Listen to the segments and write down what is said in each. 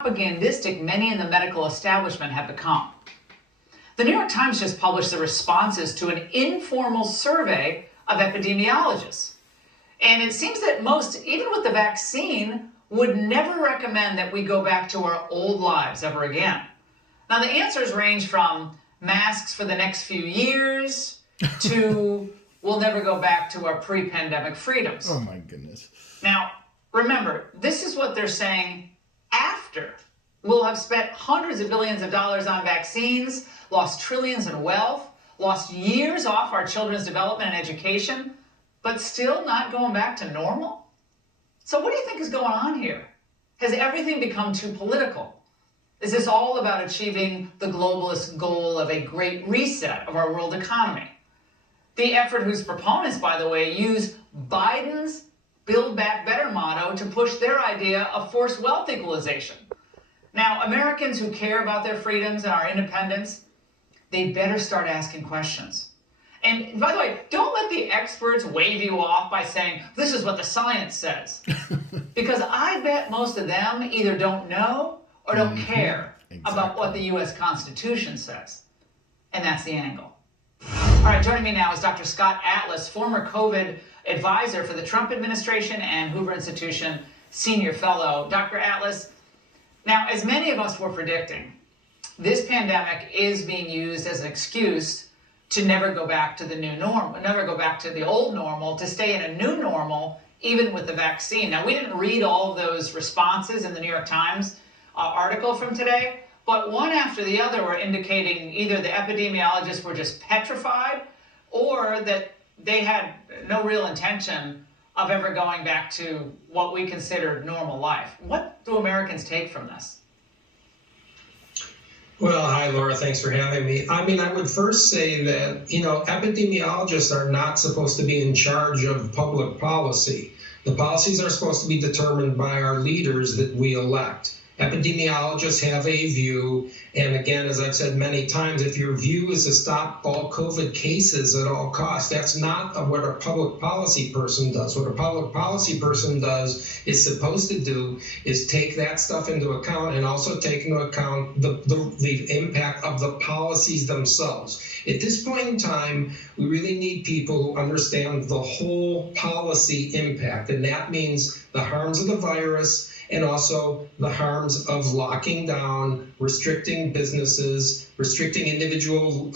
propagandistic many in the medical establishment have become. The New York Times just published the responses to an informal survey of epidemiologists. And it seems that most, even with the vaccine, would never recommend that we go back to our old lives ever again. Now, the answers range from masks for the next few years to we'll never go back to our pre-pandemic freedoms. Oh, my goodness. Now, remember, this is what they're saying after we'll have spent hundreds of billions of dollars on vaccines, lost trillions in wealth, lost years off our children's development and education, but still not going back to normal? So what do you think is going on here? Has everything become too political? Is this all about achieving the globalist goal of a great reset of our world economy? The effort whose proponents, by the way, use Biden's Build Back Better motto to push their idea of forced wealth equalization. Now, Americans who care about their freedoms and our independence, they better start asking questions. And by the way, don't let the experts wave you off by saying, this is what the science says. Because I bet most of them either don't know or don't care about what the U.S. Constitution says. And that's the angle. All right, joining me now is Dr. Scott Atlas, former COVID advisor for the Trump administration and Hoover Institution senior fellow. Dr. Atlas, now, as many of us were predicting, this pandemic is being used as an excuse to never go back to the new normal, never go back to the old normal, to stay in a new normal, even with the vaccine. Now, we didn't read all of those responses in the New York Times article from today, but one after the other were indicating either the epidemiologists were just petrified or that they had no real intention of ever going back to what we considered normal life. What do Americans take from this? Well, hi, Laura. Thanks for having me. I would first say that, epidemiologists are not supposed to be in charge of public policy. The policies are supposed to be determined by our leaders that we elect. Epidemiologists have a view, and again, as I've said many times, if your view is to stop all COVID cases at all costs, that's not what a public policy person does. What a public policy person is supposed to do is take that stuff into account and also take into account the impact of the policies themselves. At this point in time, we really need people who understand the whole policy impact, and that means the harms of the virus, and also the harms of locking down, restricting businesses, restricting individual,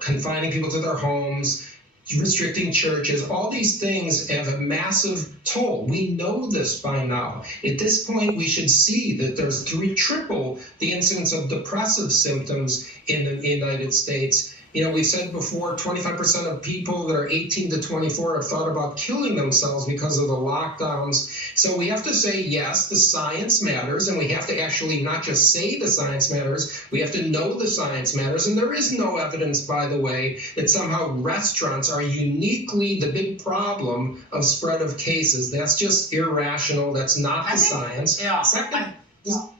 confining people to their homes, restricting churches. All these things have a massive toll. We know this by now. At this point, we should see that there's triple the incidence of depressive symptoms in the United States. We've said before, 25% of people that are 18 to 24 have thought about killing themselves because of the lockdowns. So we have to say, yes, the science matters, and we have to actually not just say the science matters, we have to know the science matters. And there is no evidence, by the way, that somehow restaurants are uniquely the big problem of spread of cases. That's just irrational. That's not the science. Yeah. Second,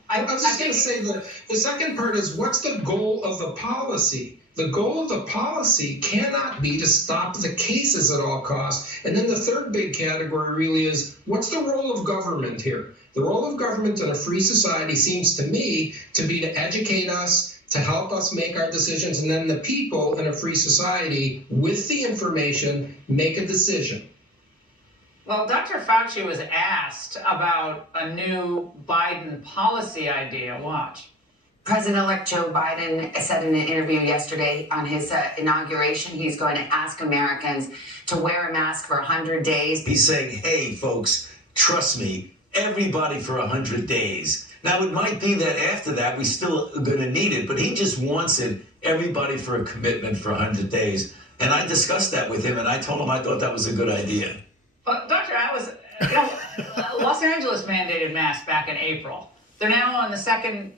I was just going to say the second part is, what's the goal of the policy? The goal of the policy cannot be to stop the cases at all costs. And then the third big category really is, what's the role of government here? The role of government in a free society seems to me to be to educate us, to help us make our decisions, and then the people in a free society, with the information, make a decision. Well, Dr. Fauci was asked about a new Biden policy idea. Watch. President-elect Joe Biden said in an interview yesterday on his inauguration, he's going to ask Americans to wear a mask for 100 days. He's saying, hey, folks, trust me, everybody for 100 days. Now, it might be that after that, we still are going to need it, but he just wants it, everybody for a commitment for 100 days. And I discussed that with him, and I told him I thought that was a good idea. But, Dr. Atlas, Los Angeles mandated masks back in April. They're now on the second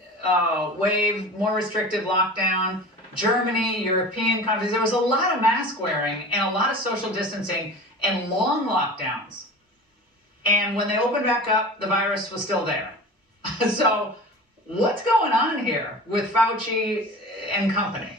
wave, more restrictive lockdown. Germany, European countries, there was a lot of mask wearing and a lot of social distancing and long lockdowns. And when they opened back up, the virus was still there. So what's going on here with Fauci and company?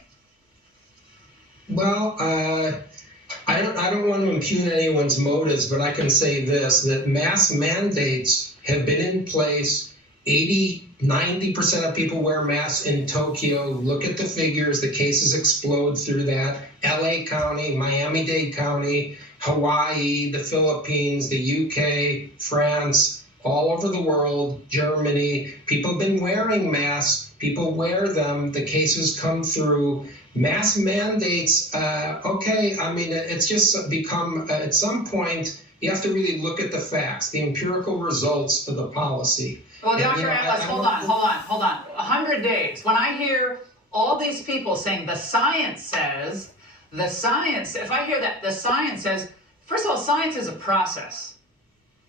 Well, I don't want to impugn anyone's motives, but I can say this, that mask mandates have been in place 80 90% of people wear masks in Tokyo. Look at the figures. The cases explode through that. LA County, Miami-Dade County, Hawaii, the Philippines, the UK, France, all over the world, Germany. People have been wearing masks. People wear them. The cases come through. Mask mandates, okay, I mean, it's just become, at some point, you have to really look at the facts, the empirical results of the policy. Well, And, Dr. Atlas, hold on. 100 days. When I hear all these people saying the science says, if I hear that, the science says, first of all, science is a process.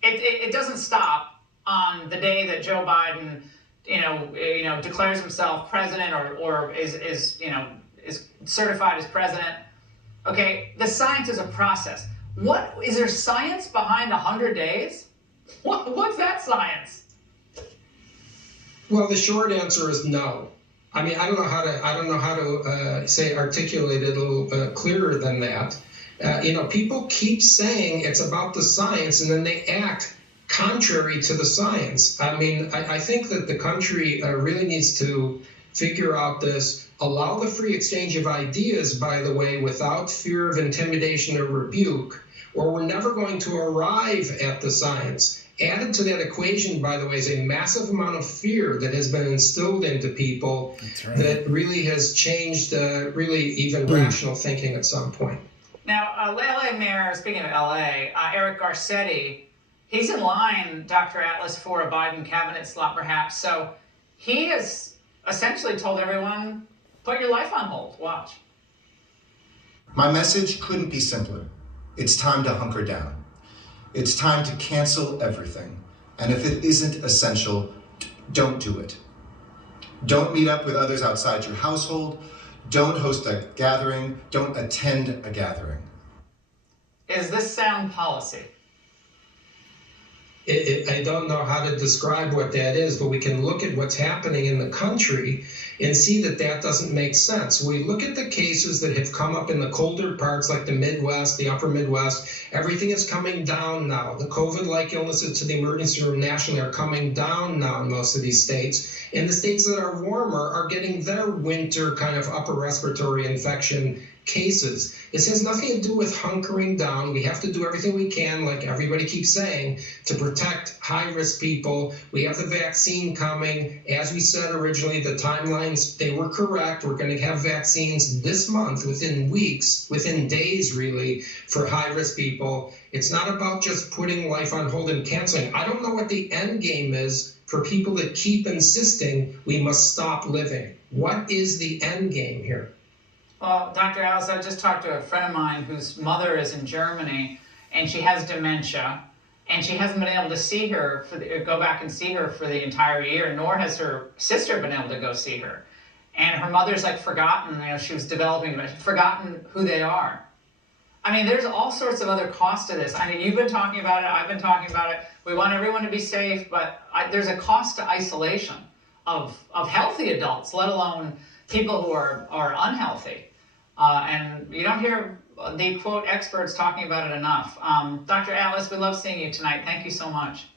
It doesn't stop on the day that Joe Biden, declares himself president or is certified as president. Okay, the science is a process. What is there science behind 100 days? What's that science? Well, the short answer is no. I mean, I don't know how to articulate it a little clearer than that. People keep saying it's about the science, and then they act contrary to the science. I mean, I think that the country really needs to figure out this, allow the free exchange of ideas, by the way, without fear of intimidation or rebuke, or we're never going to arrive at the science. Added to that equation, by the way, is a massive amount of fear that has been instilled into people. That's right. That really has changed really even rational thinking at some point. Now, LA Mayor, speaking of LA, Eric Garcetti, he's in line, Dr. Atlas, for a Biden cabinet slot perhaps. So he has essentially told everyone, put your life on hold, watch. My message couldn't be simpler. It's time to hunker down. It's time to cancel everything. And if it isn't essential, don't do it. Don't meet up with others outside your household. Don't host a gathering. Don't attend a gathering. Is this sound policy? I don't know how to describe what that is, but we can look at what's happening in the country and see that that doesn't make sense. We look at the cases that have come up in the colder parts like the Midwest, the upper Midwest. Everything is coming down now. The COVID-like illnesses to the emergency room nationally are coming down now in most of these states. And the states that are warmer are getting their winter kind of upper respiratory infection cases. This has nothing to do with hunkering down. We have to do everything we can, like everybody keeps saying, to protect high-risk people. We have the vaccine coming. As we said originally, the timelines, they were correct. We're going to have vaccines this month, within weeks, within days, really, for high-risk people. It's not about just putting life on hold and canceling. I don't know what the end game is for people that keep insisting we must stop living. What is the end game here? Well, Dr. Alice, I just talked to a friend of mine whose mother is in Germany, and she has dementia, and she hasn't been able to see her, go back and see her for the entire year, nor has her sister been able to go see her. And her mother's like forgotten, she was developing, but forgotten who they are. I mean, there's all sorts of other costs to this. I mean, you've been talking about it, I've been talking about it. We want everyone to be safe, but there's a cost to isolation of healthy adults, let alone people who are unhealthy. And you don't hear the quote experts talking about it enough. Dr. Atlas, we love seeing you tonight. Thank you so much.